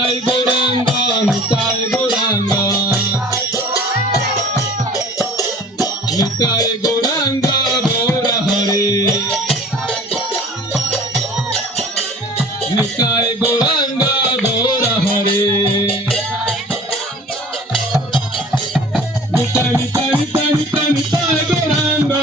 Nitai Gauranga Nitai Gauranga Nitai Gauranga Gour Hare Nitai Gauranga Gour Hare Nitai Nitai Nitai Nitai Nitai Gauranga